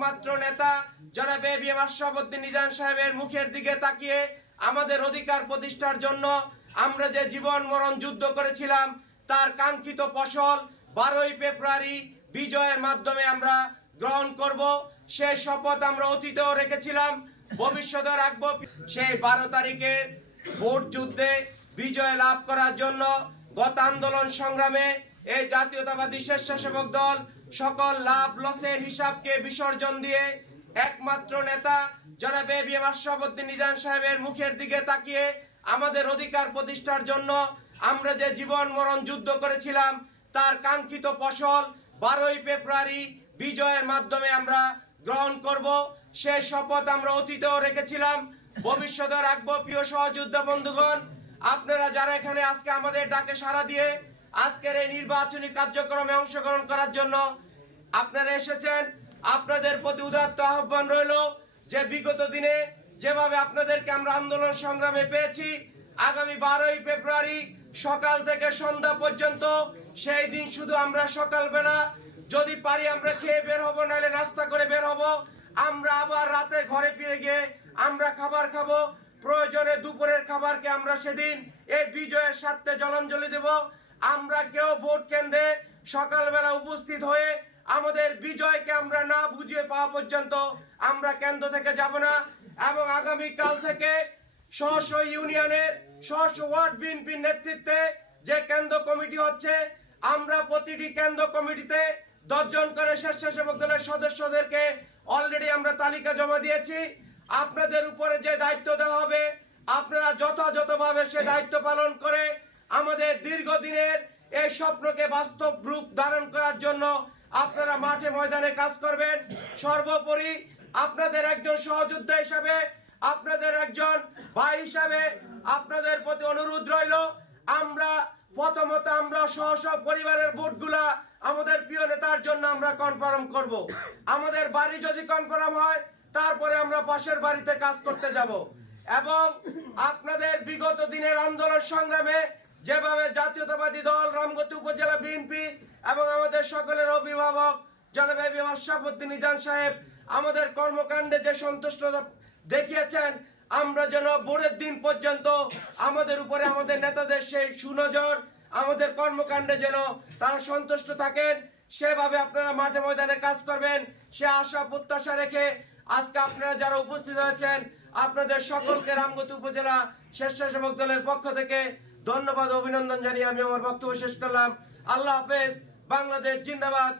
একমাত্র নেতা জনাব এবিএম আশরাফ উদ্দিন নিজাম সাহেবের মুখের দিকে তাকিয়ে আমাদের অধিকার প্রতিষ্ঠার জন্য আমরা যে জীবন মরণ যুদ্ধ করেছিলাম তার কাঙ্ক্ষিত ফসল 12ই ফেব্রুয়ারি বিজয়ের মাধ্যমে আমরা গ্রহণ করব। সেই শপথ আমরা অতীতেও রেখেছিলাম, ভবিষ্যতে রাখব। সেই 12 তারিখের ভোট যুদ্ধে বিজয় লাভ করার জন্য গত আন্দোলন সংগ্রামে এই জাতীয়তাবাদী স্বেচ্ছাসেবক দল সকল লাভ লসের হিসাবকে বিসর্জন দিয়ে একমাত্র নেতা জনাব এবিএম আশরাফ উদ্দিন নিজাম সাহেবের মুখের দিকে তাকিয়ে আমাদের অধিকার প্রতিষ্ঠার জন্য আমরা যে জীবন মরণ যুদ্ধ করেছিলাম তার কাঙ্ক্ষিত ফসল 12ই ফেব্রুয়ারি বিজয়ের মাধ্যমে আমরা গ্রহণ করব। সেই শপথ আমরা অতীতেও রেখেছিলাম, ভবিষ্যতে রাখবো। প্রিয় সহযোদ্ধা বন্ধুগণ, আপনারা যারা এখানে আজকে আমাদের ডাকে সাড়া দিয়ে আজকের এই নির্বাচনী কার্যক্রমে অংশগ্রহণ করার জন্য আপনারা এসেছেন, আপনাদের প্রতি উদাত্ত আহ্বান রইল যে বিগত দিনে যেভাবে আপনাদেরকে আমরা আন্দোলন সংগ্রামে পেয়েছি, আগামী 12ই ফেব্রুয়ারি সকাল থেকে সন্ধ্যা পর্যন্ত সেই দিন শুধু আমরা সকালবেলা যদি পারি আমরা খেয়ে বের হবো, নাহলে নাস্তা করে বের হবো। আমরা আবার রাতে ঘরে ফিরে গিয়ে আমরা খাবার খাবো। প্রয়োজনে দুপুরের খাবারকে আমরা সেদিন এই বিজয়ের স্বার্থে জলাঞ্জলি দেব। আমরা কেউ ভোট কেন্দ্রে সকালবেলা উপস্থিত হয়ে আমাদের বিজয়কে আমরা না বুঝিয়ে পাওয়া পর্যন্ত আমরা কেন্দ্র থেকে যাব না। এবং আগামী কাল থেকে স্ব ইউনিয়নের স্ব ওয়ার্ড বিএনপির নেতৃত্বে যে কেন্দ্র কমিটি হচ্ছে, আমরা প্রতিটি কেন্দ্র কমিটিতে 10 জন করে স্বেচ্ছাসেবক দলের সদস্যদেরকে অলরেডি আমরা তালিকা জমা দিয়েছি। আপনাদের উপরে যে দায়িত্ব দেওয়া হবে আপনারা যথাযথভাবে সে দায়িত্ব পালন করে আমাদের দীর্ঘদিনের এই স্বপ্নকে বাস্তব রূপ ধারণ করার জন্য আপনারা মাঠে ময়দানে কাজ করবেন। সর্বোপরি আপনাদের একজন সহযোদ্ধা হিসাবে, আপনাদের একজন ভাই হিসাবে আপনাদের প্রতি অনুরোধ রইল, আমরা প্রথমত আমরা সহ পরিবারের ভোটগুলা আমাদের প্রিয় নেতার জন্য আমরা কনফার্ম করব। আমাদের বাড়ি যদি কনফার্ম হয় তারপরে আমরা পাশের বাড়িতে কাজ করতে যাব। এবং আপনাদের বিগত দিনের আন্দোলন সংগ্রামে যেভাবে জাতীয়তাবাদী দল রামগতি উপজেলা বিএনপি এবং আমাদের সকলের অভিভাবক জনাব এবিএম আশরাফ উদ্দিন নিজাম সাহেব আমাদের কর্মকাণ্ডে যে সন্তুষ্টতা দেখিয়েছেন, আমরা যেন ভোটের দিন পর্যন্ত আমাদের উপরে আমাদের নেতাদের সেই সুনজর, আমাদের কর্মকাণ্ডে যেন তারা সন্তুষ্ট থাকেন, সেভাবে আপনারা মাঠে ময়দানে কাজ করবেন সে আশা প্রত্যাশা রেখে আজকে আপনারা যারা উপস্থিত হয়েছেন আপনাদের সকলকে রামগতি উপজেলা স্বেচ্ছাসেবক দলের পক্ষ থেকে ধন্যবাদ অভিনন্দন জানিয়ে আমি আমার বক্তব্য শেষ করলাম। আল্লাহ হাফেজ। বাংলাদেশ জিন্দাবাদ।